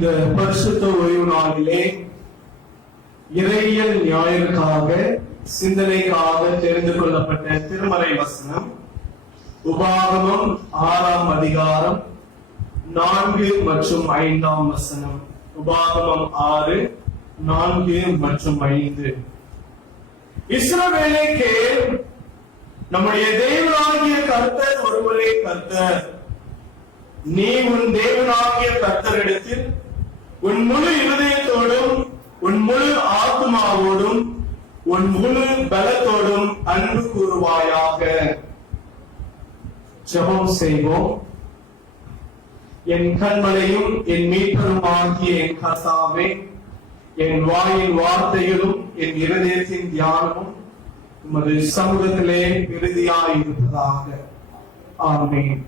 இந்த பரிசுத்த ஓய்வு நாளிலே இறையியல் ஞாயிற்காக சிந்தனைக்காக தெரிந்து கொள்ளப்பட்ட திருமறை வசனம் உபாகமம் 6ஆம் அதிகாரம் 4 மற்றும் 5ஆம் வசனம். உபாகமம் 6, 4 மற்றும் 5. இஸ்ரவேலே கேள், நம்முடைய தேவனாகிய கர்த்தர் ஒருவரே கர்த்தர். நீ உன் தேவனாகிய கர்த்தரிடத்தில் உன் முழு இருதயத்தோடும் உன் முழு ஆத்மாவோடும் உன் முழு பலத்தோடும் அன்பு கூறுவாயாக. ஜெபம் செய்வோம். என் கண்மலையும் என் மீட்பரும் ஆகிய என் கர்த்தாவே, என் வாயின் வார்த்தைகளும் என் இருதயத்தின் தியானமும் உமது சமூகத்திலே இறுதியாயிருப்பதாக. ஆமென்.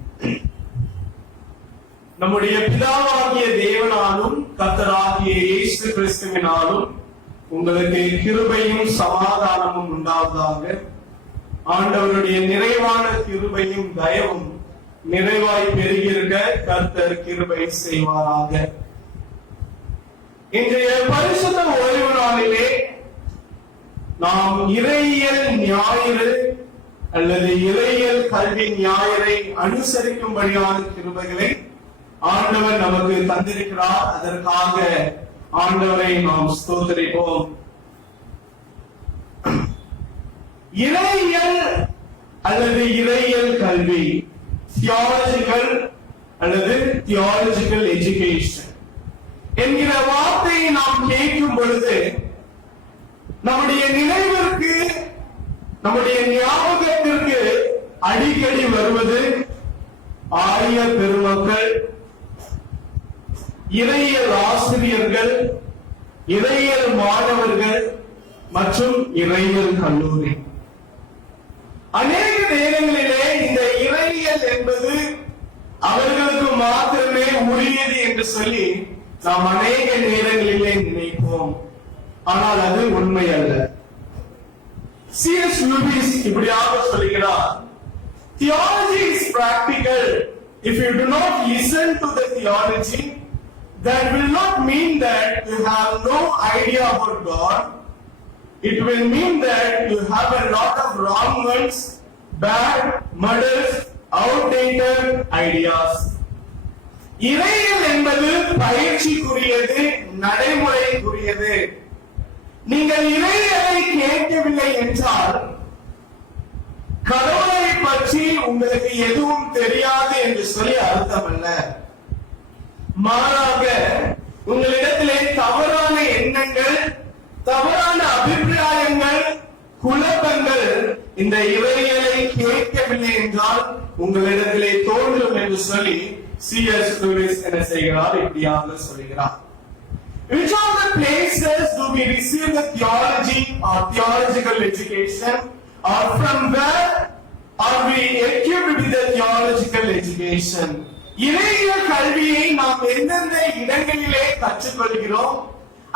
நம்முடைய பிதாவாகிய தேவனாலும் கர்த்தராகிய இயேசு கிறிஸ்துவினாலும் உங்களுக்கு கிருபையும் சமாதானமும் உண்டாவதாக. ஆண்டவருடைய நிறைவான கிருபையும் தயவும் நிறைவாய் பெருகிருக்க கர்த்தர் கிருபை செய்வாராக. இன்றைய பரிசுத்த ஓய்வு நாளிலே நாம் இறையியல் ஞாயிறு அல்லது இறையியல் கல்வி ஞாயிறை அனுசரிக்கும்படியான கிருபைகளை ஆண்டவர் நமக்கு தந்திருக்கிறார். அதற்காக ஆண்டவரை நாம் ஸ்தோத்திரிப்போம். இறையியல் அல்லது இறையியல் கல்வி, தியாலஜிக்கல் அல்லது தியாலஜிக்கல் எஜுகேஷன் என்கிற வார்த்தையை நாம் கேட்கும் பொழுது நம்முடைய நினைவிற்கு, நம்முடைய ஞாபகத்திற்கு அடிக்கடி வருவது ஆரிய பெருமக்கள், இறையியல் ஆசிரியர்கள், இறையியல் மாணவர்கள் மற்றும் இறையியல் கல்லூரி. அநேக நேரங்களிலே இந்த இறையியல் என்பது அவர்களுக்கு மாத்திரமே உரியது என்று சொல்லி நாம் அநேக நேரங்களிலே நினைப்போம். ஆனால் அது உண்மை அல்ல. C.S. Lewis இப்படியாக சொல்கிறார், theology is practical. If you do not listen to the theology, that will not mean that you have no idea about God. It will mean that you have a lot of wrong ones, bad, murders, outdated ideas. இறையியல் என்பது பயிற்சிக்குரியது, நடைமுறைக்குரியது. நீங்கள் இறையியலை கேட்கவில்லை என்றால் கடவுளை பற்றி உங்களுக்கு எதுவும் தெரியாது என்று சொல்லி அர்த்தம் அல்ல. மாறாக உங்களிடத்திலே தவறான எண்ணங்கள், தவறான அபிப்பிராயங்கள், குழப்பங்கள் இந்த இறையியலை கேட்கவில்லை என்றால் உங்களிடத்திலே தோன்றும் என்று சொல்லி C.S. Lewis என்ன செய்கிறார்? இப்படியாக சொல்கிறார். Which are the places do we receive the theology or theological education, or from where are we equipped with the theological education? இறையியல் கல்வியை நாம் எந்தெந்த இடங்களிலே கற்றுக்கொள்கிறோம்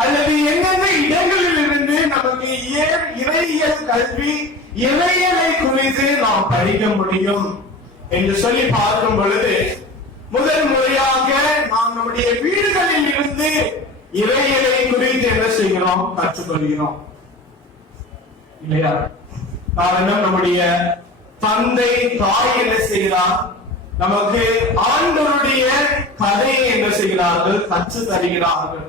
அல்லது எந்தெந்த இடங்களில் இருந்து நமக்கு இறையியல் கல்வி, இறையியலை குறித்து நாம் படிக்க முடியும் என்று சொல்லி பார்க்கும் பொழுது, முதல் முறையாக நாம் நம்முடைய வீடுகளில் இருந்து இறையியலை குறித்து என்ன செய்கிறோம்? கற்றுக்கொள்கிறோம் இல்லையா? காரணம், நம்முடைய தந்தை, தாய் என்ன செய்கிறார்? நமக்கு ஆண்டவருடைய கதையை என்ன செய்கிறார்கள்? கற்று தருகிறார்கள்.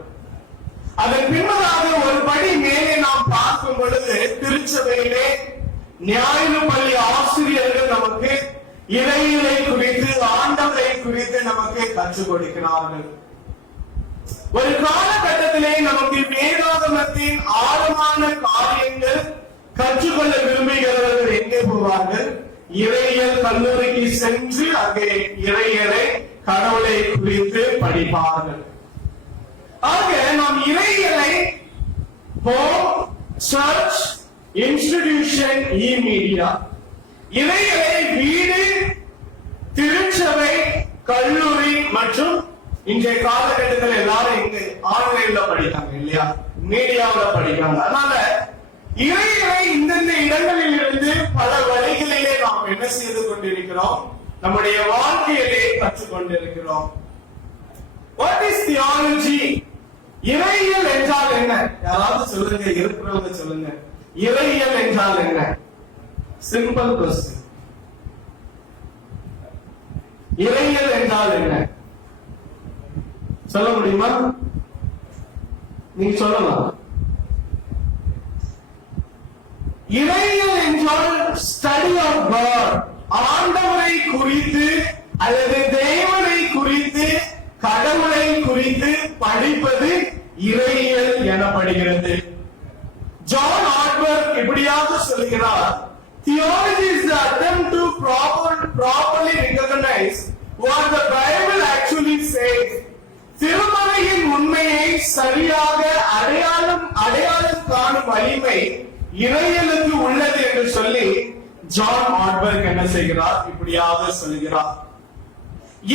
அதன் பின்னதாக ஒரு படி மேலே நாம் பார்க்கும் பொழுது திருச்சபையிலே ஞாயிறு பள்ளி ஆசிரியர்கள் நமக்கு இறையியலை குறித்து, ஆண்டவரை குறித்து நமக்கு கற்றுக் கொடுக்கிறார்கள். ஒரு காலகட்டத்திலே நமக்கு வேதாகமத்தின் ஆழமான காரியங்கள் கற்றுக்கொள்ள விரும்புகிறவர்கள் எங்கே போவார்கள்? இறையியல் கல்லூரிக்கு சென்று அங்கே இறையியலை, கடவுளை குறித்து படிப்பார்கள். ஆக நாம் இறையியலை ஹோம், சர்ச், இன்ஸ்டிடியூஷன், மீடியா, இறையியலை வீடு, திருச்சபை, கல்லூரி மற்றும் இன்றைய காலகட்டத்தில் எல்லாரும் இங்க ஆன்லைன்ல படிக்காங்க இல்லையா? மீடியாவில் படிக்காங்க. அதனால இறையியலை இந்தந்த இடங்களில் இருந்து பல வழிகளிலே நாம் என்ன செய்து கொண்டிருக்கிறோம்? நம்முடைய வாழ்க்கையிலே கற்றுக்கொண்டிருக்கிறோம். What is theology? இறையியல் என்றால் என்ன? யாராவது சொல்லுங்க, இருக்கிறவங்க சொல்லுங்க. இறையியல் என்றால் என்ன? Simple question. இறையியல் என்றால் என்ன சொல்ல முடியுமா? நீங்க சொல்லலாம். இறையியல் என்றால் ஸ்டடி ஆஃப் காட், ஆண்டவரை குறித்து அல்லது தேவனை குறித்து கடவுளை குறித்து படிப்பது இறையியல் எனப்படுகிறது. ஜான் ஆட்வர்க் இப்படியாக சொல்கிறார், theology is the attempt to properly recognize what the Bible actually says. திருமறையின் உண்மையை சரியாக அடையாளம் காணும் வலிமை இறையியலுக்கு உள்ளது என்று சொல்லி ஜான் ஆட்வர்க் என்ன செய்கிறார்? இப்படியாக சொல்கிறார்.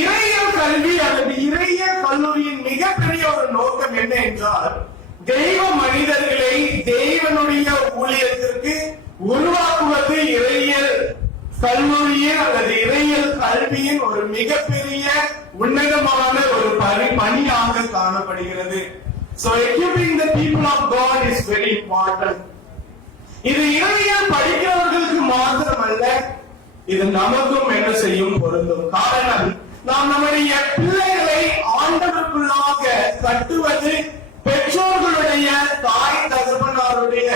இறையியல் கல்வி அல்லது இறையியல் கல்லூரியின் மிகப்பெரிய ஒரு நோக்கம் என்ன என்றால், தெய்வ மனிதர்களை தேவனுடைய ஊழியத்திற்கு உருவாக்குவது இறையியல் கல்லூரியின் அல்லது இறையியல் கல்வியின் ஒரு மிகப்பெரிய உன்னதமான ஒரு பணியாக காணப்படுகிறது. So equipping the people of God is very important. இது இறையியல் படிக்கிறவர்களுக்கு மாத்திரமல்ல, இது நமக்கும் என்ன செய்யும் பொருந்தும். காரணம், நாம் நம்முடைய பிள்ளைகளை ஆண்டவருக்குள்ளாக கட்டுவது பெற்றோர்களுடைய தாய் தகப்பனாருடைய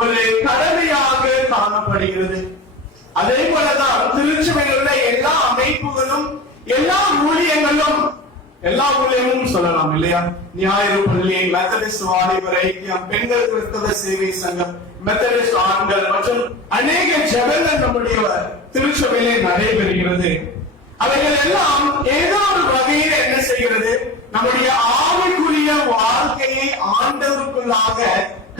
ஒரு கடமையாக காணப்படுகிறது. அதே போலதான் திருச்சபையிலுள்ள எல்லா அமைப்புகளும் எல்லா ஊழியமும் சொல்லலாம் இல்லையா? ஞாயிறு பள்ளி, மெத்தடிஸ்ட் வாலிபர் ஐக்கியம், பெண்கள் கிறிஸ்தவ சேவை சங்கம், மெத்தடிஸ்ட் ஆண்கள் மற்றும் அநேக ஜெபங்கள் நம்முடைய திருச்சபையிலே நடைபெறுகிறது. அவைகள் எல்லாம் ஏதோ ஒரு வகையில் என்ன செய்கிறது? நம்முடைய ஆவிக்குரிய வாழ்க்கையை ஆண்டவருக்குள்ளாக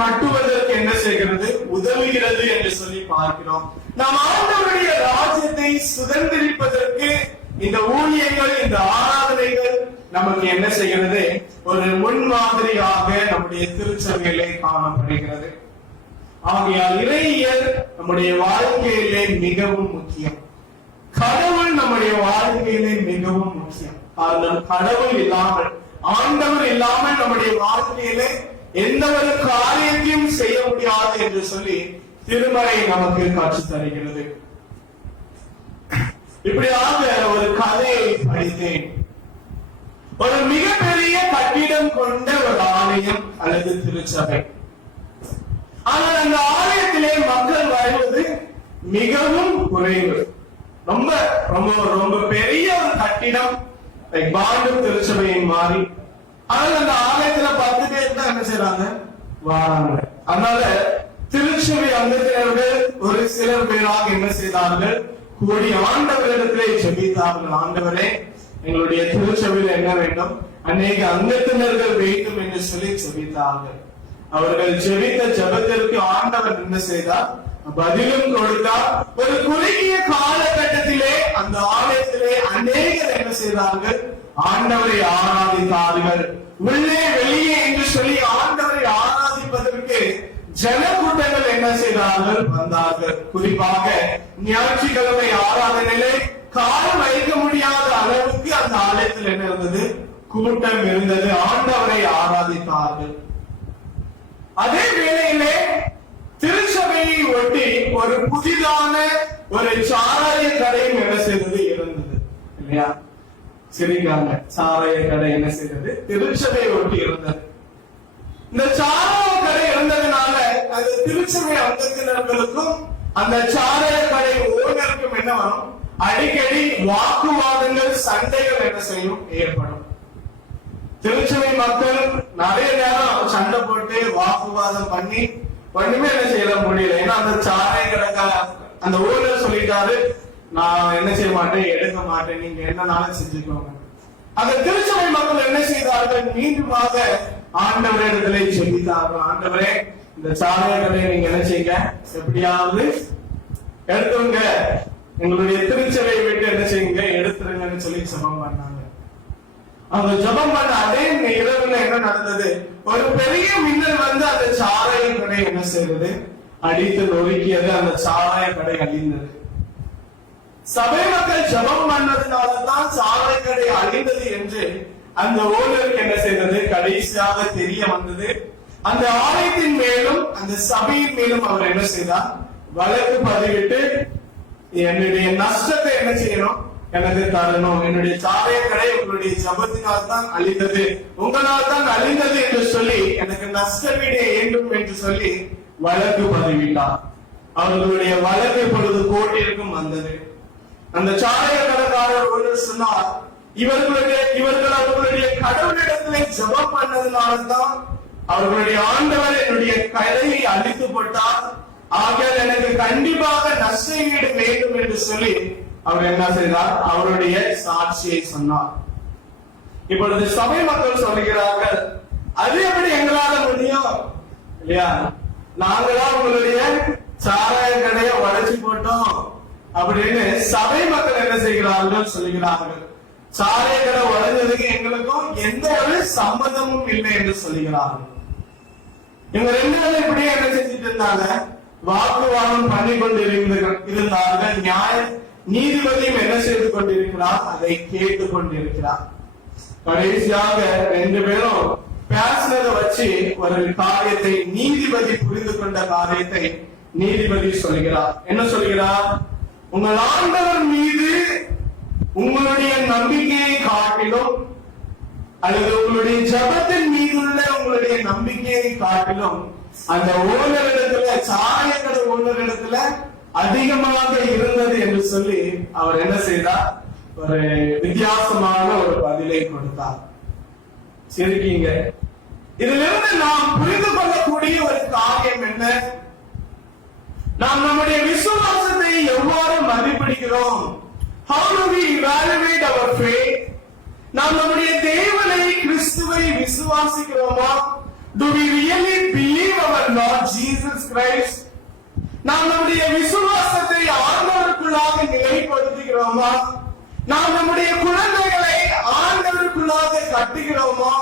கட்டுவதற்கு என்ன செய்கிறது? உதவுகிறது என்று சொல்லி பார்க்கிறோம். நாம் ஆண்டவருடைய ராஜ்யத்தை சுதந்திரிப்பதற்கு இந்த ஊழியங்கள், இந்த ஆராதனைகள் நமக்கு என்ன செய்கிறது? ஒரு முன்மாதிரியாக நம்முடைய திருச்சபையிலே காணப்படுகிறது. ஆகையால் இறையியல் நம்முடைய வாழ்க்கையிலே மிகவும் முக்கியம். கடவுள் நம்முடைய வாழ்க்கையிலே மிகவும் முக்கியம். காரணம், கடவுள் இல்லாமல், ஆண்டவர் இல்லாமல் நம்முடைய வாழ்க்கையிலே எந்த ஒரு காரியத்தையும் செய்ய முடியாது என்று சொல்லி திருமறை நமக்கு காட்சி தருகிறது. இப்படியாக ஒரு கதையை படித்தேன். ஒரு மிகப்பெரிய கட்டிடம் கொண்ட ஒரு ஆலயம் அல்லது திருச்சபை. ஆனால் அந்த ஆலயத்திலே மக்கள் வருவது மிகவும் குறைவு. ரொம்ப ரொம்ப ரொம்ப பெரிய ஒரு கட்டிடம் பாண்டும் திருச்சபையை மாறி, ஆனால் அந்த ஆலயத்துல 10 பேர் தான் என்ன செய்யறாங்க? வாராங்க. அதனால திருச்சபை அங்கத்தினர்கள் ஒரு சிலர் பேராக என்ன செய்தார்கள்? கூடி ஆண்டவரிடத்திலே ஜெபித்தார்கள். ஆண்டவரே, எங்களுடைய திருச்சபையில் என்ன வேண்டும்? அநேக அங்கத்தினர்கள் வேண்டும் என்று சொல்லி ஜெபித்தார்கள். அவர்கள் ஜெபித்த ஜெபத்திற்கு ஆண்டவர் என்ன செய்தார்? பதிலும் கொடுத்தார். ஒரு குறுகிய காலகட்டத்திலே அந்த ஆலயத்திலே அநேகர் என்ன செய்தார்கள்? ஆண்டவரை ஆராதித்தார்கள். உள்ளே வெளியே என்று சொல்லி ஆண்டவரை ஆராதிப்பதற்கு ஜனக்கூட்டங்கள் என்ன செய்தார்கள்? வந்தார்கள். குறிப்பாக ஞாயிற்றுக்கிழமை ஆராதனையிலே காலம் வைக்க முடியாத அளவுக்கு அந்த ஆலயத்தில் என்ன இருந்தது? கூட்டம் இருந்தது. ஆண்டவரை ஆராதித்தார்கள். அதே வேளையிலே திருச்சபையை ஒட்டி ஒரு புதிதான ஒரு சாராய கடையும் என்ன செய்தது? இருந்தது இல்லையா? சிரிக்காங்க. சாராய கடை என்ன செய்தது? திருச்சபையை ஒட்டி இருந்தது. இந்த சாராய கடை இருந்ததுனால அது திருச்சபை அங்கத்தினர்களுக்கும் அந்த சாராய கடை ஓனருக்கும் என்ன வரும்? அடிக்கடி வாக்குவாதங்கள், சண்டைகள் என்ன செய்யும்? ஏற்படும். திருச்சபை மக்கள் நிறைய நேரம் சண்டை போட்டு வாக்குவாதம் பண்ணி ஒண்ணுமே என்ன செய்ய முடியல. ஏன்னா அந்த சாராய கடைக்கார அந்த ஓனர் சொல்லிட்டாரு, நான் என்ன செய்ய மாட்டேன், எடுக்க மாட்டேன், நீங்க என்னன்னாலும் செஞ்சுக்கோங்க. அந்த திருச்சபை மக்கள் என்ன செய்தார்கள்? மீண்டுமாக ஆண்டவரிடத்திலே ஜெபித்தார்கள். ஆண்டவரே, இந்த சாராய கடையை நீங்க என்ன செய்யுங்க, எப்படியாவது எடுத்துங்க, எங்களுடைய திருச்சபையை விட்டு என்ன செய்யுங்க, எடுத்துருங்கன்னு சொல்லி ஜெபம் பண்ணாங்க. அவங்க ஜெபம் பண்ண அதே இரவுல என்ன நடந்தது? ஒரு பெரிய மின்னல் வந்து அந்த சாராய கடை என்ன செய்தது? அடித்து நொறுக்கியது. அந்த சாராய கடை அழிந்தது. சபை மக்கள் ஜெபம் பண்ணதுனாலதான் சாராய கடை அழிந்தது என்று அந்த ஓனருக்கு என்ன செய்தது? கடைசியாக தெரிய வந்தது. அந்த ஆலயத்தின் மேலும் அந்த சபையின் மேலும் அவர் என்ன செய்தார்? வழக்கு பதிவிட்டு என்னுடைய நஷ்டத்தை என்ன செய்யணும்? எனக்கு தரணும். என்னுடைய சாராய கடை உங்களுடைய ஜபத்தினால் தான் அழிந்தது, உங்களால் தான் அழிந்தது என்று சொல்லி எனக்கு நஷ்டவீடு வேண்டும் என்று சொல்லி வழக்கு பதிவிட்டார். அவர்களுடைய வழக்கு இப்பொழுது கோர்ட்டிற்கும் வந்தது. அந்த சாராய கடைக்காரர் ஒன்று சொன்னார், இவர்கள் அவர்களுடைய கடவுளிடத்திலே ஜபம் பண்ணதுனால்தான் அவர்களுடைய ஆண்டவர் என்னுடைய கடையை அழித்து போட்டார். ஆகையால் எனக்கு கண்டிப்பாக நஷ்டஈடு வேண்டும் என்று சொல்லி அவர் என்ன செய்தார்? அவருடைய சாட்சியை சொன்னார். இப்பொழுது சபை மக்கள் சொல்லுகிறார்கள், அது எப்படி எங்களால முடியும் இல்லையா? நாங்களாம் உங்களுடைய சாராய கடையை உடைச்சு போட்டோம் அப்படின்னு சபை மக்கள் என்ன செய்கிறார்கள்? சொல்லுகிறார்கள், சாராய கடை உடைஞ்சதுக்கு எங்களுக்கும் எந்த ஒரு சம்மதமும் இல்லை என்று சொல்லுகிறார்கள். இவங்க ரெண்டு பேரும் இப்படியே என்ன செஞ்சுட்டு இருந்தாங்க? வாக்குவாதம் பண்ணி கொண்டு இருந்தார்கள். நீதிபதியும் என்ன செய்து கொண்டிருக்கிறார்? அதை கேட்டுக் கொண்டிருக்கிறார். கடைசியாக ரெண்டு பேரும் பேசினதை வச்சு ஒரு காரியத்தை, நீதிபதி புரிந்து கொண்ட காரியத்தை நீதிபதி சொல்கிறார். என்ன சொல்கிறார்? உங்கள் ஆண்டவர் மீது உங்களுடைய நம்பிக்கையை காட்டிலும் அல்லது உங்களுடைய ஜபத்தின் மீது உள்ள உங்களுடைய நம்பிக்கையை காட்டிலும் அந்த ஓனரிடத்துல, சாராயக்கடை ஓனரிடத்துல அதிகமாக இருந்தது என்று சொல்லி அவர் என்ன செய்தார்? ஒரு வித்தியாசமான ஒரு பதிலை கொடுத்தார். சரிங்க, இதிலிருந்து நாம் புரிந்து கொள்ளக்கூடிய ஒரு காரியம் என்ன? நாம் நம்முடைய விசுவாசத்தை எவ்வாறு மதிப்பிடுகிறோம்? How do we evaluate our faith? நாம் நம்முடைய தேவனை, கிறிஸ்துவை விசுவாசிக்கிறோமா? Do we really believe our Lord Jesus Christ? நாம் நம்முடைய விசுவாசத்தை ஆண்டவருக்குள்ளாக நிலைப்படுத்துகிறோமா? நாம் நம்முடைய குழந்தைகளை ஆண்டவருக்குள்ளாக கட்டுகிறோமா?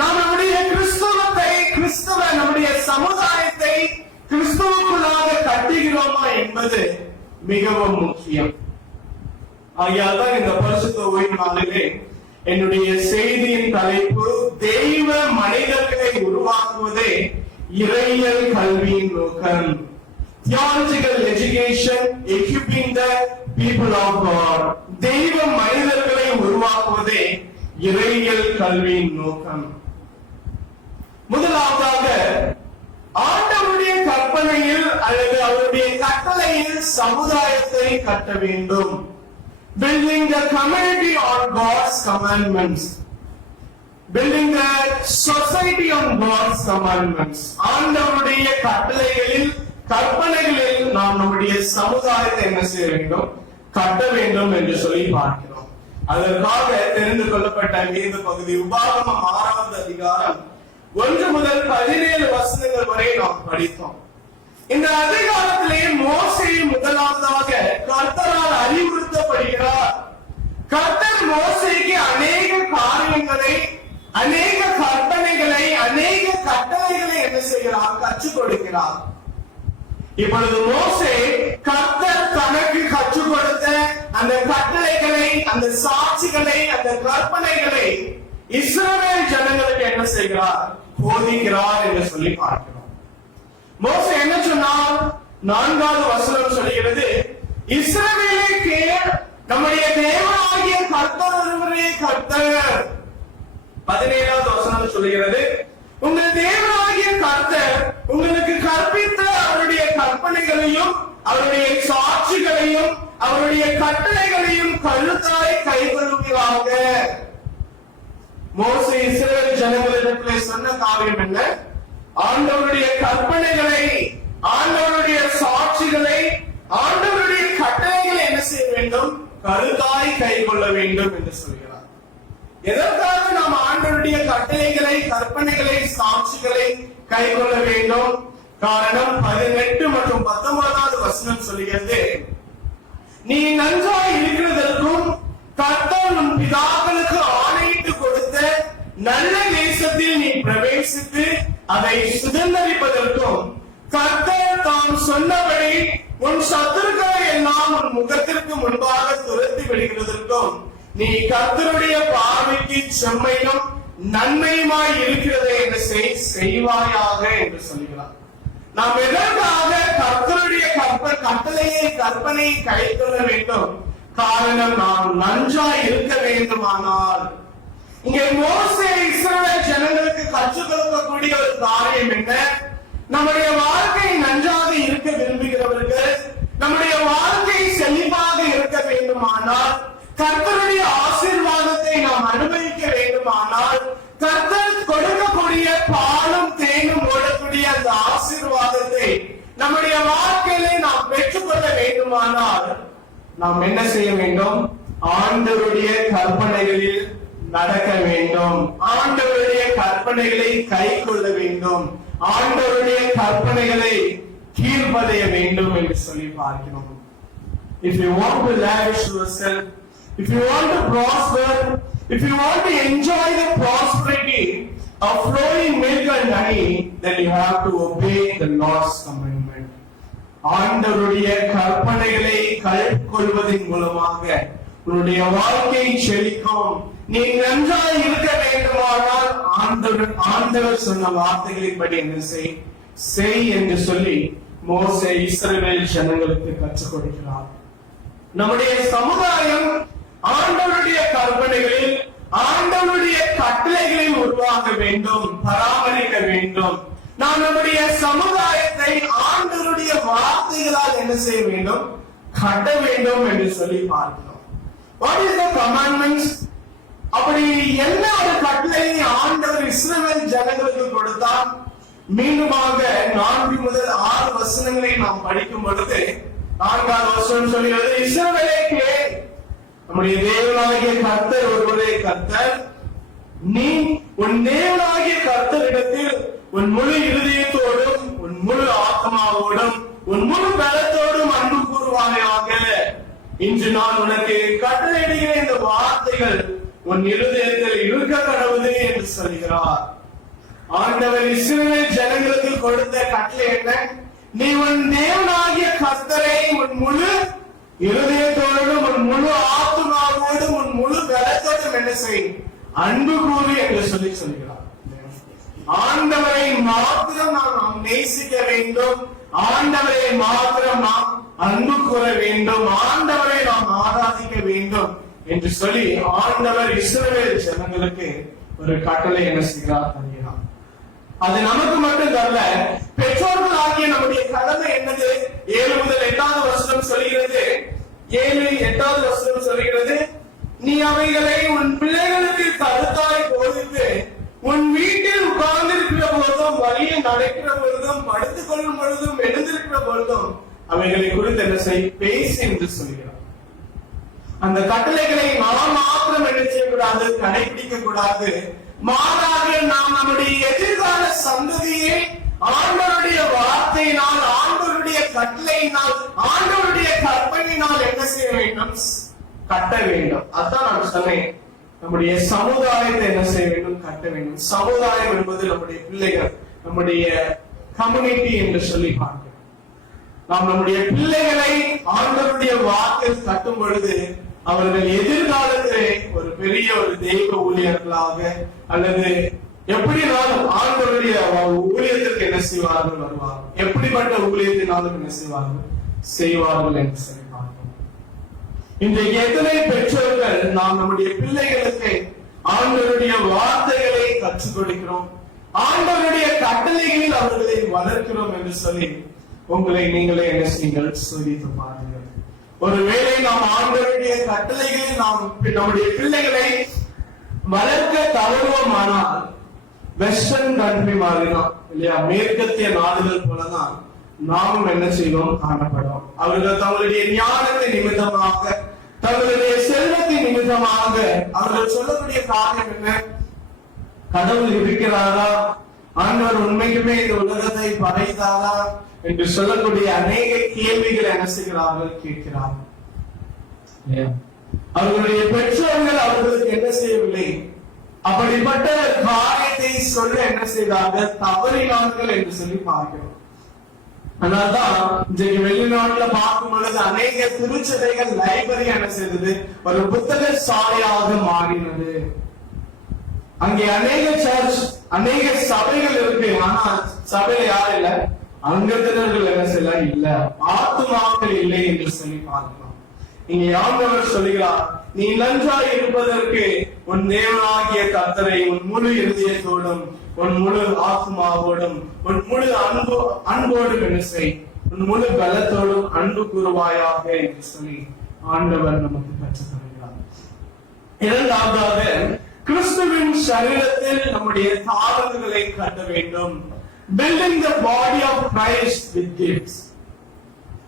நாம் நம்முடைய கிறிஸ்துவ நம்முடைய சமுதாயத்தை கிறிஸ்துவுக்குள்ளாக கட்டுகிறோமா என்பது மிகவும் முக்கியம். ஆகையால் தான் இந்த பரிசுத்த ஓய்வு நாளிலே என்னுடைய செய்தியின் தலைப்பு, தெய்வ மனிதர்களை உருவாக்குவதே இறையியல் கல்வியின் நோக்கம். Theological education, equipping the people of God. தெய்வ மனிதர்களை உருவாக்குவதே இறையியல் கல்வியின் நோக்கம். முதலாவதாக ஆண்டவருடைய கற்பனையில் அல்லது அவருடைய கட்டளையில் சமுதாயத்தை கட்ட வேண்டும். Building the community on God's commandments. Building the society on God's commandments. ஆண்டவருடைய கட்டளைகளில், கற்பனைகளில் நாம் நம்முடைய சமுதாயத்தை என்ன செய்ய வேண்டும்? கட்ட வேண்டும் என்று சொல்லி பார்க்கிறோம். அதற்காக தெரிந்து கொள்ளப்பட்ட வேத பகுதி உபாகமம் 6வது அதிகாரம் 1 முதல் 17 வசனங்கள் வரை நாம் படித்தோம். இந்த அதிகாரத்திலே மோசே முதலாவதாக கர்த்தரால் அறிவுறுத்தப்படுகிறார். கர்த்தர் மோசேக்கு அநேக காரியங்களை, அநேக கற்பனைகளை, அநேக கட்டளைகளை என்ன செய்கிறார்? கற்றுக் கொடுக்கிறார். இப்பொழுது மோசே கர்த்தர் தனக்கு கற்றுக் கொடுத்த அந்த கட்டளைகளை, அந்த சாட்சிகளை, அந்த கற்பனைகளை இஸ்ரவேல் ஜனங்களுக்கு என்ன செய்கிறார்? போதிக்கிறார் என்று சொல்லி பார்க்கிறோம். மோசே என்ன சொன்னார்? 4வது வசனம் சொல்கிறது, இஸ்ரவேலே கேள், நம்முடைய தேவனாகிய கர்த்தர் ஒருவரே கர்த்தர். 17வது வசனம் சொல்கிறது, உங்கள் தேவனாகிய கர்த்தர் உங்களுக்கு கற்பித்த அவருடைய கற்பனைகளையும், அவருடைய சாட்சிகளையும், அவருடைய கட்டளைகளையும் கழுத்தாய் கைகொள்ளுவீராக. மோசே இஸ்ரவேல் ஜனங்களிடத்திலே சொன்ன காரியம் என்ன? ஆண்டவருடைய கற்பனைகளை, ஆண்டவருடைய சாட்சிகளை, ஆண்டவருடைய கட்டளைகளை என்ன செய்ய வேண்டும்? கருத்தாய் கைக்கொள்ள வேண்டும் என்று சொல்கிறார். எதற்காக நாம் ஆண்டவருடைய கட்டளைகளை, கற்பனைகளை, சாட்சிகளை கைக்கொள்ள வேண்டும்? காரணம் 18 மற்றும் 19வது வசனம் சொல்கிறது, நீ நன்றாய் இருக்கிறதற்கும் கர்த்தர் உன் பிதாக்களுக்கு ஆணையிட்டு கொடுத்த நல்ல தேசத்தில் நீ பிரவேசித்து அதை சுதந்தரிப்பதற்கும், கர்த்தர் தாம் சொன்னபடி உன் சத்துருக்களை எல்லாம் உன் முகத்திற்கு முன்பாக துரத்தி விடுகிறதற்கும் நீ கர்த்தருடைய பார்வைக்கு செம்மையும் நன்மையுமாய் இருக்கிறதை என்று செய்வாயாக என்று சொல்கிறார். நாம் எதற்காக கர்த்தருடைய கற்பனையை கைக்கொள்ள வேண்டும்? காரணம் நாம் நன்றாய் இருக்க வேண்டுமானால். இங்கே மோசே இஸ்ரவேல் ஜனங்களுக்கு கற்றுக் கொடுக்கக்கூடிய ஒரு காரியம் என்ன? நம்முடைய வாழ்க்கை நன்றாக இருக்க விரும்புகிறவர்கள், நம்முடைய வாழ்க்கை செழிப்பாக இருக்க வேண்டுமானால், கர்த்தருடைய ஆசீர்வாதத்தை நாம் அனுபவிக்க வேண்டுமானால், கர்த்தர் கொடுக்கக்கூடிய பாலும் தேனும் ஓடக்கூடிய அந்த ஆசீர்வாதத்தை நம்முடைய வாழ்க்கையிலே நாம் பெற்றுக்கொள்ள வேண்டுமானால் நாம் என்ன செய்ய வேண்டும்? ஆண்டவருடைய கற்பனைகளில் நடக்க வேண்டும், ஆண்டவருடைய கற்பனைகளை கை கொள்ள வேண்டும், ஆண்டவருடைய கற்பனைகளை கீழ்ப்படைய வேண்டும் என்று சொல்லி பார்க்கிறோம். If you want to lavish yourself, if you want to prosper, if you want to enjoy the prosperity of flowing milk and honey, then you have to obey the Lord's commandment. ஆண்டவருடைய கற்பனைகளை கைக்கொள்வதன் மூலமாக உன்னுடைய வாழ்க்கை செழிக்கும். நீ நன்றாய் இருக்க வேண்டுமானால் ஆண்டவர் சொன்ன வார்த்தைகளின்படி என்ன செய் என்று சொல்லி மோசே இஸ்ரவேல் ஜனங்களுக்கு கற்றுக் கொடுக்கிறார். நம்முடைய சமுதாயம் ஆண்டவருடைய கற்பனைகளில், ஆண்டவருடைய கட்டளைகளில் உருவாக வேண்டும், பராமரிக்க வேண்டும். நாம் நம்முடைய சமுதாயத்தை ஆண்டவருடைய வார்த்தைகளால் என்ன செய்ய வேண்டும்? கட்ட வேண்டும் என்று சொல்லி பார்க்கிறோம். What is the commandments? அப்படி என்ன ஒரு கட்டளையை ஆண்டவர் இஸ்ரவேல் ஜனங்களுக்கு கொடுத்தார்? மீண்டுமாக 4 முதல் 6 வசனங்களை நாம் படிக்கும் பொழுது 4வது வசனம் சொல்கிறது, இஸ்ரவேலே கேள், நம்முடைய தேவனாகிய கர்த்தர் ஒருவரே கர்த்தர். நீ உன் தேவனாகிய கர்த்தரிடத்தில் உன் முழு இருதயத்தோடும், உன் முழு ஆத்மாவோடும், உன் முழு பலத்தோடும் அன்பு கூறுவாயாக. இன்று நான் உனக்கு கட்டளையிடுகிற இந்த வார்த்தைகள் உன் இருதயத்தில் இருக்க கடவுளே என்று சொல்கிறார். ஆண்டவர் இஸ்ரவேல் ஜனங்களுக்கு கொடுத்த கட்டளை என்ன? நீ உன் தேவனாகிய கர்த்தரை உன் முழு இருதயத்தோடும், உன் முழு ஆத்மாவோடும், உன் முழு பலத்தோடும் என்ன செய்? அன்பு கூறு என்று சொல்லி சொல்கிறார். ஆண்டவரை மாத்திரம் நாம் நேசிக்க வேண்டும், ஆண்டவரை மாத்திரம் நாம் அன்பு கூற வேண்டும், ஆண்டவரை நாம் ஆராதிக்க வேண்டும் என்று சொல்லி ஆண்டவர் இஸ்ரவேல் ஜனங்களுக்கு ஒரு கட்டளை என்ன செய்கிறார்? அது நமக்கு மட்டும் தரல, பெற்றோர்கள் ஆகிய நம்முடைய கடமை என்னது? 7 முதல் 8வது வசனம் சொல்கிறது, 7-8வது வசனம் சொல்கிறது, நீ அவைகளை உன் பிள்ளைகளுக்கு கருத்தாய் போதித்து உன் வீட்டில் உட்கார்ந்திருக்கிற பொழுதும், வழியில் நடக்கிற பொழுதும், படுத்துக் கொள்ளும் பொழுதும், எழுந்திருக்கிற பொழுதும் அவைகளை குறித்து என்ன செய்? பேசி என்று சொல்கிறார். அந்த கட்டளைகளை நாம் மாத்திரம் என்ன செய்யக்கூடாது? கடைபிடிக்க கூடாது. மாறாக நாம் நம்முடைய எதிர்கால சந்ததியை ஆண்டவருடைய வார்த்தையினால், ஆண்டவருடைய கட்டளையினால், ஆண்டவருடைய கற்பனையினால் என்ன செய்ய வேண்டும்? கட்ட வேண்டும். அதான் நான் சொன்னேன், நம்முடைய சமுதாயத்தை என்ன செய்ய வேண்டும்? கட்ட வேண்டும். சமுதாயம் என்பது நம்முடைய பிள்ளைகள், நம்முடைய கம்யூனிட்டி என்று சொல்லி பார்க்கிறோம். நாம் நம்முடைய பிள்ளைகளை ஆண்டவருடைய வாக்கில் கட்டும் பொழுது அவர்கள் எதிர்காலத்திலே ஒரு பெரிய ஒரு தெய்வ ஊழியர்களாக அல்லது எப்படினாலும் ஆண்டவருடைய ஊழியத்திற்கு என்ன செய்வார்கள்? வருவார்கள். எப்படிப்பட்ட ஊழியத்தினாலும் என்ன செய்வார்கள் என்று சொல்லி பார்க்கிறோம். இன்றைக்கு எத்தனை பெற்றோர்கள் நாம் நம்முடைய பிள்ளைகளுக்கு ஆண்டவருடைய வார்த்தைகளை கற்றுக் கொடுக்கிறோம், ஆண்டவருடைய கட்டளைகளில் அவர்களை வளர்க்கிறோம் என்று சொல்லி உங்களை நீங்களே என்ன செய்யுங்கள்? சோதித்து பாருங்கள். ஒருவேளை நாம் ஆண்டவருடைய கட்டளைகளில் நாம் நம்முடைய பிள்ளைகளை வளர்க்க தவறுவோமானால் வெஸ்டர்ன் கண்ட்ரி மாதிரிதான் இல்லையா, மேற்கத்திய நாடுகள் போலதான் நாமும் என்ன செய்வோம்? காணப்படும். அவர்கள் தங்களுடைய ஞானத்தை நிமித்தமாக, தங்களுடைய செல்வத்தின் நிமித்தமாக அவர்கள் சொல்லக்கூடிய காரணம் என்ன? கடவுள் இருக்கிறாரா, ஆண்டவர் உண்மைக்குமே இந்த உலகத்தை படைத்தாரா என்று சொல்லக்கூடிய அநேக கேள்விகள் என்ன செய்கிறார்கள்? கேட்கிறார்கள். அவர்களுடைய பெற்றோர்கள் அவர்களுக்கு என்ன செய்யவில்லை? அப்படிப்பட்ட காரியத்தை சொல்ல என்ன செய்தார்கள்? தவறினார்கள் என்று சொல்லி பார்க்கிறோம். அதனால்தான் இன்றைக்கு வெளிநாட்டுல பார்க்கும் பொழுது அநேக திருச்சபைகள் லைப்ரரி என்ன செய்தது, ஒரு புத்தக சாலையாக மாறினது. அங்கே அநேக சர்ச், அநேக சபைகள் இருக்கு. ஆனா சபையில யாரும் இல்ல, அங்கத்தினர்கள் என்ன செய்யல, இல்ல, ஆத்துமாக்கள் இல்லை என்று சொல்லி பார்க்கலாம். இங்க ஆண்டவர் சொல்கிறார், நீ நன்றாய் இருப்பதற்கு உன் தேவனாகிய கர்த்தரை உன் முழு இருதயத்தோடும், உன் முழு ஆத்மாவோடும், உன் முழு அன்போடும் என்ன செய், உன் முழு பலத்தோடும் அன்பு கூறுவாயாக என்று சொல்லி ஆண்டவர் நமக்கு கற்றுத் தருகிறார். இரண்டாவதாக, கிறிஸ்துவின் சரீரத்தில் நம்முடைய தாளந்துகளை கட்ட வேண்டும். Building the body of Christ with gifts.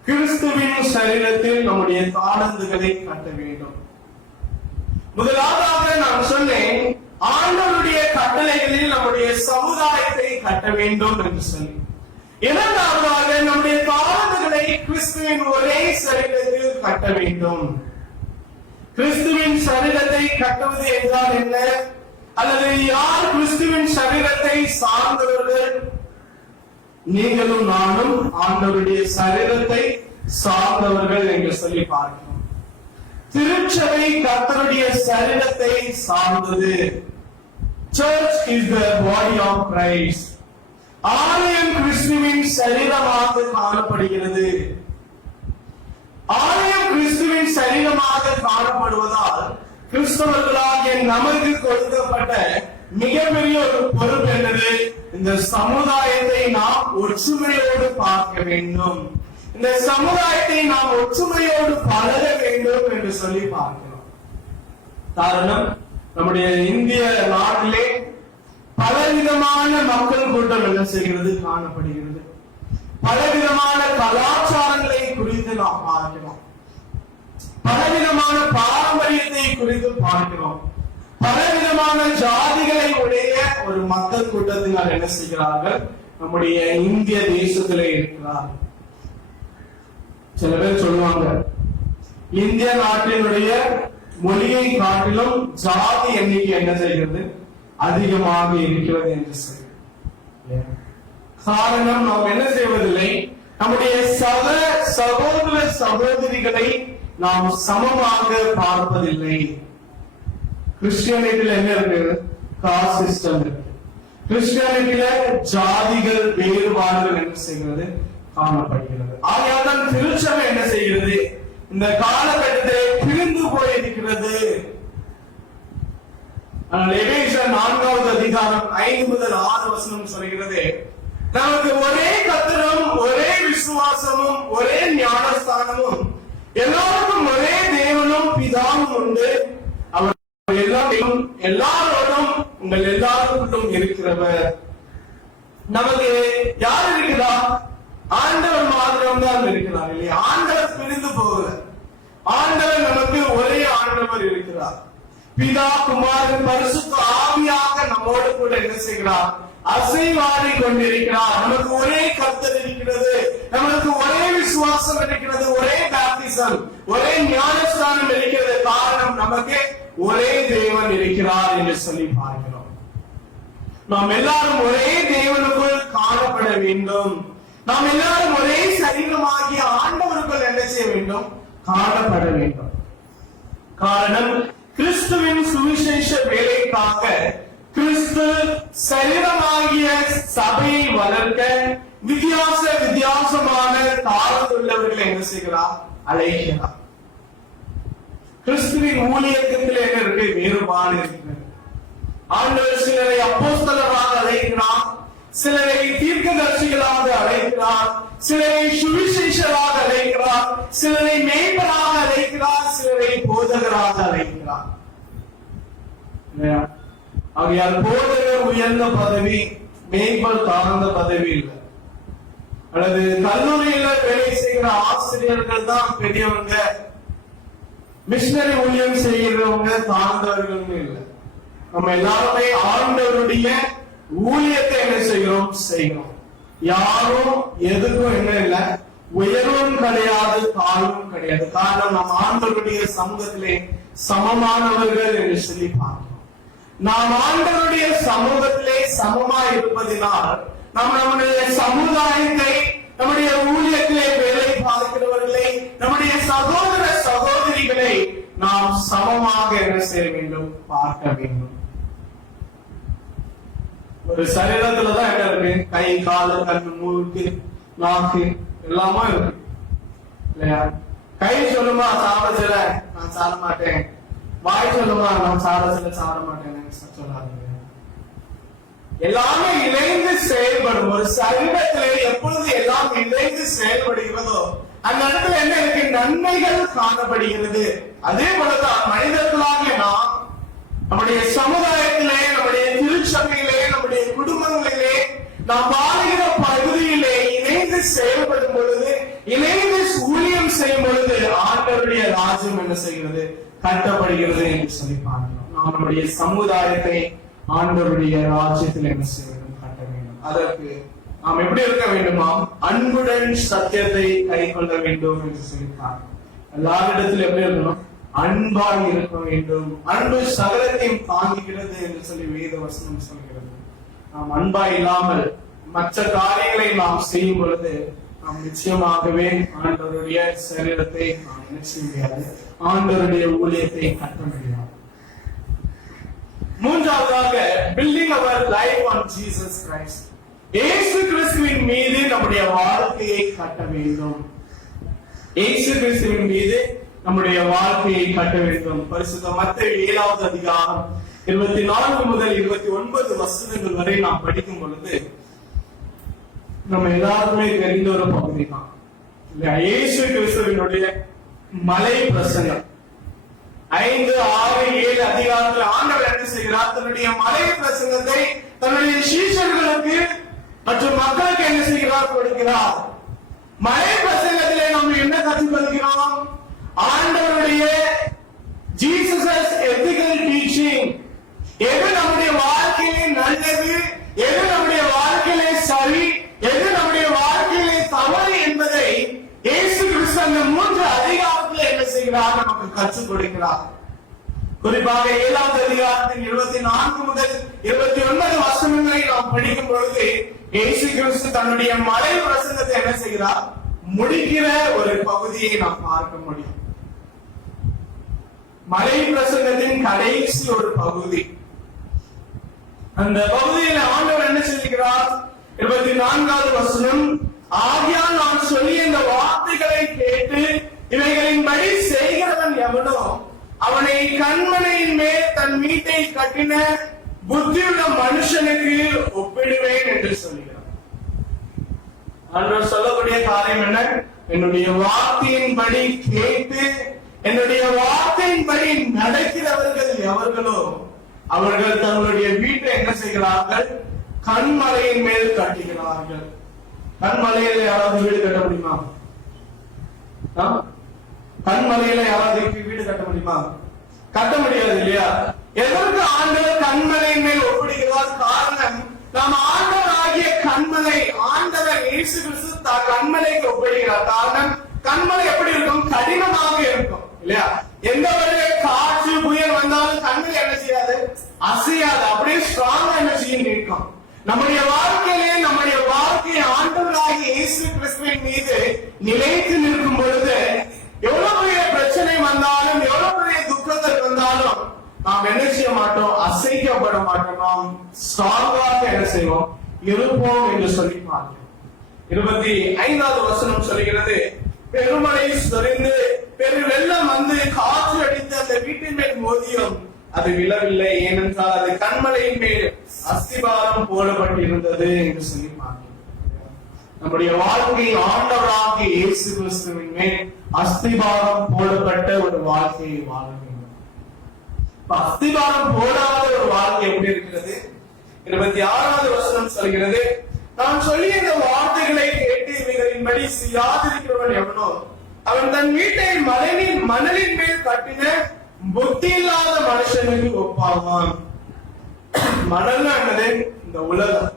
கிறிஸ்துவின் சரீரத்தில் நம்முடைய தாளந்துகளை கட்ட வேண்டும். முதலாவதாக நான் சொன்னேன், ஆண்டவருடைய கட்டளைகளில் நம்முடைய சமுதாயத்தை கட்ட வேண்டும் என்று சொல்லி. இரண்டாவதாக, நம்முடைய தாளந்துகளை கிறிஸ்துவின் ஒரே சரீரத்தில் கட்ட வேண்டும். கிறிஸ்துவின் சரீரத்தை கட்டுவது என்றால் என்ன, அல்லது யார் கிறிஸ்துவின் சரீரத்தை சார்ந்தவர்கள்? நீங்களும் நானும் ஆண்டவருடைய சரீரத்தை சார்ந்தவர்கள் என்று சொல்லி பார்க்கிறோம். திருச்சபை கர்த்தருடைய சரீரத்தை சார்ந்தது. Church is the body of Christ. ஆலயம் கிறிஸ்துவின் சரீரமாக காணப்படுகிறது. ஆலயம் கிறிஸ்துவின் சரீரமாக காணப்படுவதால் கிறிஸ்தவர்களாகிய நமக்கு கொடுக்கப்பட்ட மிகப்பெரிய ஒரு பொறுப்பு என்னது, இந்த சமுதாயத்தை நாம் ஒற்றுமையோடு பார்க்க வேண்டும், இந்த சமுதாயத்தை நாம் ஒற்றுமையோடு பழக வேண்டும் என்று சொல்லி பார்க்கிறோம். காரணம், நம்முடைய இந்திய நாட்டிலே பலவிதமான மக்கள் கூட்டம் என்ன செய்கிறது, காணப்படுகிறது. பலவிதமான கலாச்சாரங்களை குறித்து நாம் பார்க்கிறோம், பலவிதமான பாரம்பரியத்தை குறித்து பார்க்கிறோம், பலவிதமான ஜாதிகளை உடைய ஒரு மக்கள் கூட்டத்தினர் என்ன செய்கிறார்கள், நம்முடைய இந்திய தேசத்திலே இருக்கிறார்கள். சில பேர் சொல்லுவாங்க, இந்திய நாட்டினுடைய மொழியை காட்டிலும் ஜாதி எண்ணிக்கை என்ன செய்கிறது, அதிகமாக இருக்கிறது என்று சொல்லி. காரணம், நாம் என்ன செய்வதில்லை, நம்முடைய சகோதர சகோதரிகளை நாம் சமமாக பார்ப்பதில்லை. கிறிஸ்டியானிட்டியில என்ன இருக்கு, காஸ்ட் சிஸ்டம் இருக்கு. கிறிஸ்டியானிட்டியில ஜாதிகள் வேறுபாடுகள் என்ன செய்கிறது, காணப்படுகிறது. ஆகையால் திருச்சபை என்ன செய்கிறது, இந்த காலகட்டத்தை பிரிந்து போயிருக்கிறது. எபேசியர் 4வது அதிகாரம் 5 முதல் 6 வசனம் சொல்கிறது, நமக்கு ஒரே கர்த்தரும் ஒரே விசுவாசமும் ஒரே ஞானஸ்தானமும் எல்லாருக்கும் ஒரே தேவனும் பிதாவும் உண்டு. அவர் எல்லாரோடும் உங்கள் எல்லாருக்கும் இருக்கிறவர். நமக்கு யார் இருக்கிறார், ஆண்டவர் மாத்திரம் தான் இருக்கிறார் இல்லையா? ஆண்டவர் பிரிந்து போகிறார். ஆண்டவர் நமக்கு ஒரே ஆண்டவர் இருக்கிறார். பிதா குமாரன் பரிசுத்த ஆவியாக நம்மோடு கூட என்ன செய்கிறார், அசைவாடி கொண்டிருக்கிறார். நமக்கு ஒரே கர்த்தர் இருக்கிறது, நமக்கு ஒரே விசுவாசம் இருக்கிறது, ஒரே பாப்டிசம், ஒரே ஞானஸ்தானம் இருக்கிறது. காரணம், நமக்கு ஒரே தேவன் இருக்கிறார் என்று சொல்லி பார்க்கிறோம். நாம் எல்லாரும் ஒரே தேவனுக்குள் காணப்பட வேண்டும். நாம் எல்லாரும் ஒரே சரீரமாகிய ஆண்டவருக்குள் என்ன செய்ய வேண்டும், காணப்பட வேண்டும். காரணம், கிறிஸ்துவின் சுவிசேஷ வேலைக்காக கிறிஸ்து சரீரமாகிய சபையை வளர்க்க வித்தியாசமான தாளந்துள்ளவர்களை என்ன செய்கிறார், அழைக்கிறார். கிறிஸ்துவின் ஊழியத்தில் என்ன இருக்கு, வேறுபாடு இருக்கிறது. ஆண்டவர் சிலரை அப்போஸ்தலராக அழைக்கிறார், சிலரை தீர்க்கதரிசிகளாக அழைக்கிறார், சிலரை சுவிசேஷராக அழைக்கிறார், சிலரை மேய்ப்பராக அழைக்கிறார், சிலரை போதகராக அழைக்கிறார். ஆகையால் போதகர் உயர்ந்த பதவி, மேய்ப்பர் தாழ்ந்த பதவி இல்லை. அல்லது கல்லூரியில வேலை செய்கிற ஆசிரியர்கள் தான் பெரியவங்க, மிஷனரி ஊழியம் செய்கிறவங்க தாழ்ந்தவர்கள் இல்லை. நம்ம எல்லாருமே ஆண்டவருடைய ஊழியத்தை என்ன செய்கிறோம். யாரும் எதுக்கும் என்ன இல்லை, உயர்வும் கிடையாது, தாழ்வும் கிடையாது. காரணம், நம் ஆண்டவருடைய சமூகத்திலே சமமானவர்கள் என்று சொல்லி பார்க்கிறோம். நாம் ஆண்டவருடைய சமூகத்திலே சமமாய் இருப்பதினால் நாம் நம்முடைய சமுதாயத்தை நம்முடைய ஊழியத்திலே வேலை பார்க்கிறவர்களை, நம்முடைய சகோதர சகோதரிகளை நாம் சமமாக என்ன செய்ய வேண்டும்? பார்க்க வேண்டும். ஒரு சரீரத்துலதான் என்ன இருக்கு? கை, காலு, கண்ணு, மூக்கு, நாக்கு எல்லாமே இருக்கு இல்லையா? கை சொல்லுமா சாப்பிட நான் சாப்பிட மாட்டேன், வாய் சொல்லுமா நான் சாப்பிட மாட்டேன் சொல்லாதீங்க. எல்லாமே இணைந்து செயல்படும். ஒரு சரீரத்திலே எப்பொழுது எல்லாம் இணைந்து செயல்படுகிறதோ அந்த இடத்துல என்ன இருக்கு? நன்மைகள் காணப்படுகிறது. அதே போலதான் மனிதர்களாகிய நாம் நம்முடைய சமுதாயத்திலே, நம்முடைய திருச்சபையிலே, நம்முடைய குடும்பங்களிலே, நாம் வாழ்கிற பகுதியிலே இணைந்து செயல்படும் பொழுது, இணைந்து ஊழியம் செய்யும் பொழுது ஆண்டவருடைய ராஜ்யம் என்ன செய்கிறது? கட்டப்படுகிறது என்று சொல்லி பார்க்கிறோம். நாம் நம்முடைய சமுதாயத்தை ஆண்டவருடைய ராஜ்யத்தில் என்ன செய்ய வேண்டும்? கட்ட வேண்டும். அதற்கு நாம் எப்படி இருக்க வேண்டுமா? அன்புடன் சத்தியத்தை கை கொள்ள வேண்டும் என்று சொல்லி பார்க்கிறோம். எல்லாரிடத்திலும் எப்படி இருக்கணும்? அன்பாக இருக்க வேண்டும். அன்பு சகலத்தையும் தாங்குகிறது என்று சொல்லி வேத வசனம் சொல்கிறது. நாம் அன்பா இல்லாமல் மற்ற காரியங்களை நாம் செய்யும் பொழுது நாம் நிச்சயமாகவே ஆண்டவருடைய சரீரத்தை நாம் என்ன செய்ய முடியாது? ஆண்டவருடைய ஊழியத்தை கட்ட முடியாது. மூன்றாவதாக, building our life on Jesus Christ. இயேசு கிறிஸ்துவின் மீது நம்முடைய வாழ்க்கையை கட்ட வேண்டும். இயேசு கிறிஸ்துவின் மீது நம்முடைய வாழ்க்கையை கட்ட வேண்டும். பரிசுத்த மத்தேயு 7வது அதிகாரம் 24 முதல் 29 வசனங்கள் வரை நாம் படிக்கும் பொழுது நம்ம எல்லாருமே தெரிந்த ஒரு பகுதி தான். இயேசு கிறிஸ்துவினுடைய மலை பிரசங்கம் 5, 6, 7 அதிகாரத்தில் ஆண்டவர் என்ன செய்கிறார்? தன்னுடைய மலை பிரசங்கத்தை தன்னுடைய சீஷர்களுக்கு மற்றும் மக்களுக்கு என்ன செய்கிறார்? கொடுக்கிறார். மலை பிரசங்கத்திலே நாம் என்ன கற்றுக்கொள்கிறோம்? ஆண்டவருடைய ஜீசஸ் எத்திக்கல் டீச்சிங். எது நம்முடைய வாழ்க்கையிலே நல்லது, எது நம்முடைய வாழ்க்கையிலே சரி, எது நம்முடைய வாழ்க்கையிலே தவறு என்பதை இயேசு கிறிஸ்து அந்த 3 அதிகாரத்தில் என்ன செய்கிறார்? நமக்கு கற்றுக் கொடுக்கிறார். குறிப்பாக 7வது அதிகாரத்தின் 24 முதல் 29 வசனங்களை நாம் படிக்கும் பொழுது இயேசு கிறிஸ்து தன்னுடைய மலை பிரசங்கத்தை என்ன செய்கிறார்? முடிக்கிற ஒரு பகுதியை நாம் பார்க்க முடியும். மலை பிரசங்கத்தின் கடைசி ஒரு பகுதி. அந்த பகுதியில் ஆண்டவர் என்ன செய்கிறார்? 24வது வசனம், ஆகையால் நான் சொல்லிய இந்த வார்த்தைகளை கேட்டு இவைகளின்படி செய்கிறவன் எவனோ அவனை கண்மலையின் மேல் தன் வீட்டை கட்டின புத்தியுள்ள மனுஷனுக்கு ஒப்பிடுவேன் என்று சொல்கிறார். ஆண்டவர் சொல்லக்கூடிய காரியம் என்ன? என்னுடைய வார்த்தையின்படி கேட்டு என்னுடைய வார்த்தையின்படி நடக்கிறவர்கள் எவர்களோ அவர்கள் தங்களுடைய வீட்டை என்ன செய்கிறார்கள்? கண்மலையின் மேல் கட்டுகிறார்கள். கண்மலையில யாராவது வீடு கட்ட முடியுமா? கண்மலையில யாராவது வீடு கட்ட முடியுமா? கட்ட முடியாது இல்லையா? எதற்கு ஆண்டவர் கண்மலையின் மேல் ஒப்பிடுகிறார்? காரணம், நாம் ஆண்டவர் ஆகிய கண்மலை, ஆண்டவர் இயேசு கிறிஸ்து கண்மலைக்கு ஒப்பிடுகிறார். காரணம், கண்மலை எப்படி இருக்கும்? கடினமாக இருக்கும் இல்லையா? எந்த ஒரு காற்று புயல் வந்தாலும் கண்மலை என்ன செய்யாது? அசையாது. அப்படியே ஸ்ட்ராங்கா என்ன செய்யும்? நிற்கும். நம்முடைய வாழ்க்கையிலே நம்முடைய வாழ்க்கையை ஆண்டவராகிய இயேசு கிறிஸ்துவின் மீது நிலைத்து நிற்கும் பொழுது எவ்வளவு பெரிய பிரச்சனை வந்தாலும், எவ்வளவு பெரிய துக்கங்கள் வந்தாலும் நாம் என்ன செய்ய மாட்டோம்? அசைக்கப்பட மாட்டோம். நாம் ஸ்ட்ராங்காக என்ன செய்வோம்? இருப்போம் என்று சொல்லி பார்க்கிறோம். 25வது வசனம் சொல்கிறது, பெருமழை சொரிந்து பெரு வெள்ளம் வந்து காற்று அடித்து அந்த வீட்டின் மேல் மோதியும் அது விழவில்லை, ஏனென்றால் அது கண்மலையின் மேல் அஸ்திபாரம் போடப்பட்டிருந்தது என்று சொல்லி பார்க்கிறோம். நம்முடைய வாழ்க்கை ஆண்டவராகிய இயேசு கிறிஸ்துவின் மேல் அஸ்திபாரம் போடப்பட்ட ஒரு வாழ்க்கையை வாழ வேண்டும். அஸ்திபாரம் போடாத ஒரு வாழ்க்கை எப்படி இருக்கிறது? 26வது வசனம் சொல்கிறது, நான் சொல்லிய இந்த வார்த்தைகளை கேட்டு இவைகளின்படி செய்யாதிருக்கிறவன் எவனோ அவன் தன் வீட்டை மணலின் மேல் கட்டின புத்தி இல்லாத மனுஷனுக்கு ஒப்பாவான். மணல் என்னது? இந்த உலகம்.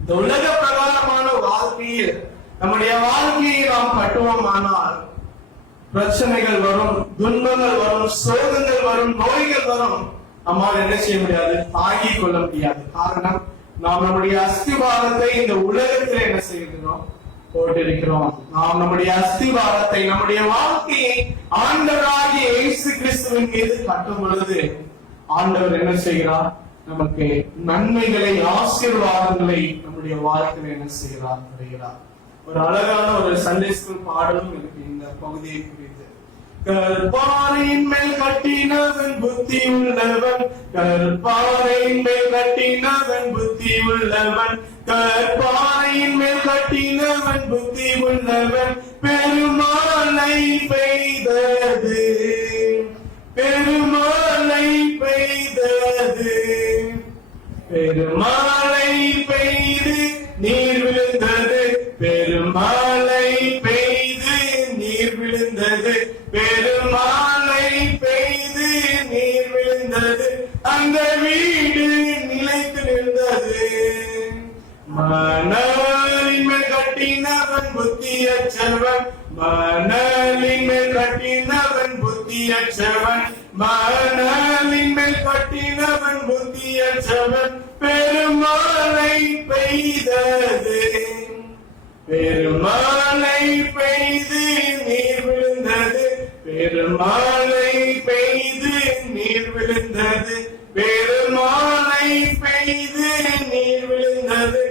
இந்த உலக பிரகாரமான வாழ்க்கையில் நம்முடைய வாழ்க்கையை நாம் கட்டுவோமானால் பிரச்சனைகள் வரும், துன்பங்கள் வரும், சோகங்கள் வரும், நோய்கள் வரும். நம்மால் என்ன செய்ய முடியாது? தாங்கிக் கொள்ள முடியாது. காரணம், நாம் நம்முடைய அஸ்திவாரத்தை இந்த உலகத்தில் என்ன செய்கிறோம்? போட்டிருக்கிறோம். நாம் நம்முடைய அஸ்திவாரத்தை, நம்முடைய வாழ்க்கையை ஆண்டவராகிய இயேசு கிறிஸ்துவின் மீது கட்டும் பொழுது ஆண்டவர் என்ன செய்கிறார்? நமக்கு நன்மைகளை, ஆசீர்வாதங்களை நம்முடைய வாழ்க்கையில என்ன செய்கிறார்? தருகிறார். ஒரு அழகான ஒரு சண்டே ஸ்கூல் பாடலும் இருக்கு இந்த பகுதியை குறித்து. கற்பாறையின் மேல் கட்டினவன் புத்தி உள்ளவன், கற்பாறையின் மேல் கட்டினவன் புத்தி உள்ளவன், கற்பாறையின் மேல் கட்டினவன் புத்தி உள்ளவன். பெருமழை பெய்தது, பெருமழை பெய்தது, பெருமழை பெய்து நீர் விழுந்தது, பெருமழை பெய்து நீர் விழுந்தது, பெருமழை பெய்து நீர் விழுந்தது, அந்த வீடு நிலைத்து நின்றது. மணலின் மேல் கட்டினவன் புத்தியற்றவன், மணலின் மேல் கட்டினவன் புத்தியற்றவன், மணலின் மேல் கட்டினவன் புத்தியற்றவன். பெருமழை பெய்தது, பெருமழை பெய்து நீர் விழுந்தது, பெருமழை பெய்து நீர் விழுந்தது, பெருமழை பெய்து நீர் விழுந்தது,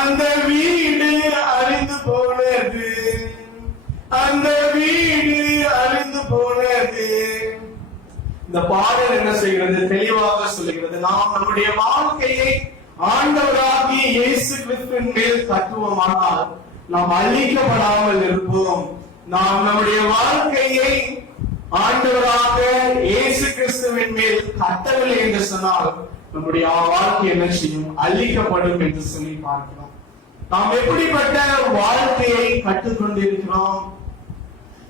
அந்த வீடு அழிந்து போனது, அந்த வீடு அழிந்து போனது. இந்த பாடல் என்ன செய்கிறது? தெளிவாக சொல்லுகிறது. நாம் நம்முடைய வாழ்க்கையை ஆண்டவராகிய இயேசு கிறிஸ்துவின் மேல் கட்டுவோமானால் நாம் அழிக்கப்படாமல் இருப்போம். நாம் நம்முடைய வாழ்க்கையை ஆண்டவராக இயேசு கிறிஸ்துவின் மேல் கட்டவில்லை என்று சொன்னால் நம்முடைய வாழ்க்கை என்ன செய்யும்? அழிக்கப்படும் என்று சொல்லி பார்க்கிறோம். நாம் எப்படிப்பட்ட வாழ்க்கையை கற்றுக்கொண்டிருக்கிறோம்?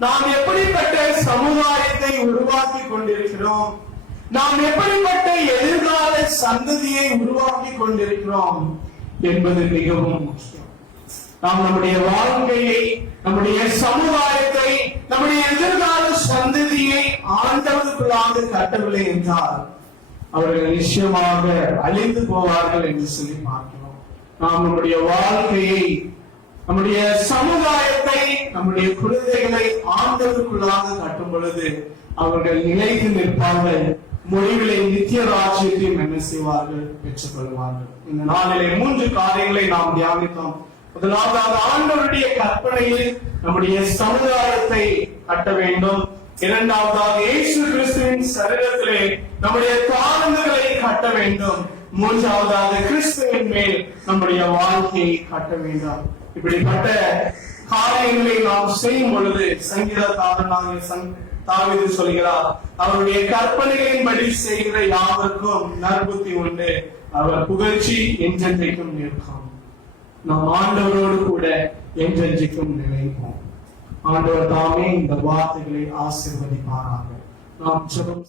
நாம் எப்படிப்பட்ட சமுதாயத்தை உருவாக்கி கொண்டிருக்கிறோம்? நாம் எப்படிப்பட்ட எதிர்கால சந்ததியை உருவாக்கி கொண்டிருக்கிறோம் என்பது மிகவும் முக்கியம். நாம் நம்முடைய வாழ்க்கையை, நம்முடைய சமுதாயத்தை, நம்முடைய எதிர்கால சந்ததியை ஆண்டவருக்குள்ளாக கட்டவில்லை என்றால் அவர்கள் நிச்சயமாக அழிந்து போவார்கள் என்று சொல்லி பார்க்கிறோம். நாம் நம்முடைய வாழ்க்கையை, நம்முடைய சமுதாயத்தை, நம்முடைய குழந்தைகளை ஆண்டவருக்குள்ளாக கட்டும் பொழுது அவர்கள் நிலைத்து நிற்பார்கள். முடிவிலே நித்திய ராஜ்யத்தையும் என்ன செய்வார்கள்? பெற்றுக் கொள்வார்கள். இந்த நாளிலே 3 காரியங்களை நாம் தியானித்தோம். முதலாவதாக ஆண்டவருடைய கற்பனையில் நம்முடைய சமுதாயத்தை கட்ட வேண்டும். இரண்டாவதாக இயேசு கிறிஸ்துவின் சரீரத்திலே நம்முடைய தாளந்துகளை கட்ட வேண்டும். மூன்றாவதாக கிறிஸ்துவின் மேல் நம்முடைய வாழ்க்கையை கட்ட வேண்டும். இப்படிப்பட்ட காரியங்களை நாம் செய்யும் பொழுது சங்கீதக்காரனாகிய தாவீது சொல்கிறார், அவருடைய கற்பனைகளின்படி செய்கிற யாவருக்கும் நற்புத்தி உண்டு, அவர் புகழ்ச்சி என்றென்றைக்கும் நிற்கும். நாம் ஆண்டவரோடு கூட என்றென்றைக்கும் நிலைப்போம். ஆண்டவர் தாமே இந்த வார்த்தைகளை ஆசீர்வதிப்பாராக. நாம் ஜெபம்